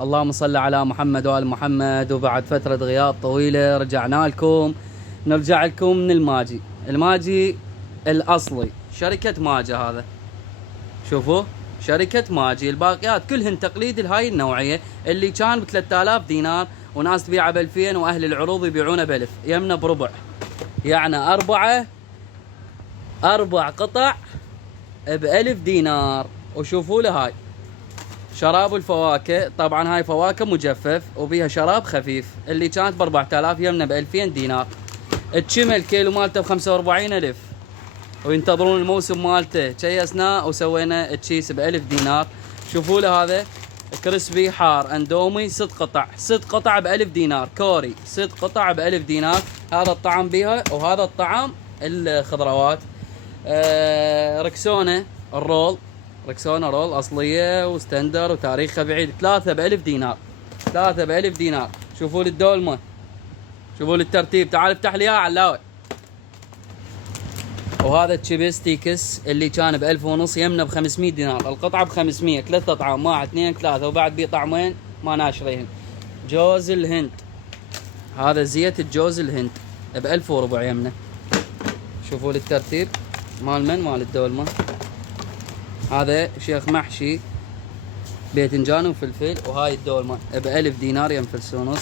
اللهم صل على محمد وآل محمد. وبعد فترة غياب طويلة رجعنا لكم. نرجع لكم من الماجي الأصلي، شركة ماجا. هذا شوفوا شركة ماجي، الباقيات كلهن تقليد لهاي النوعية اللي كان ب 3000 دينار وناس تبيعه ب 2000 واهل العروض يبيعونه ب 1000. يمنا بربع، يعني أربع قطع ب 1000 دينار. وشوفوا له هاي شراب الفواكه، طبعا هاي فواكه مجفف وبيها شراب خفيف اللي كانت ب 4000 يمنا ب 2000 دينار. الشمل كيلو مالته ب 45000 وينتظرون الموسم مالته، كيسناه وسوينا التشيس ب 1000 دينار. شوفوا له هذا كريسبي حار اندومي 6 قطع ب 1000 دينار. كوري 6 قطع ب 1000 دينار. هذا الطعم بيها وهذا الطعم الخضروات. ركسونا الرول، ركسونا رول اصليه وستندر وتاريخها بعيد، 3 ب 1000 دينار. 3 ب 1000 دينار. شوفوا لي الدولمه، شوفوا لي الترتيب. تعال افتح لي اياه علاوي. وهذا التشيبستيكس اللي كان ب 1000 ونص يمنا ب 500 دينار. القطعه ب 500، 3 اطعام، واحد اثنين ثلاثه، وبعد بي طعمين ما ناشريهن. جوز الهند، هذا زيت الجوز الهند ب 1400 يمنا. شوفوا لي الترتيب مال الدولمه. هذا شيخ محشي باذنجان وفلفل، وهاي الدولمه ب 1000 دينار يم فلس ونص.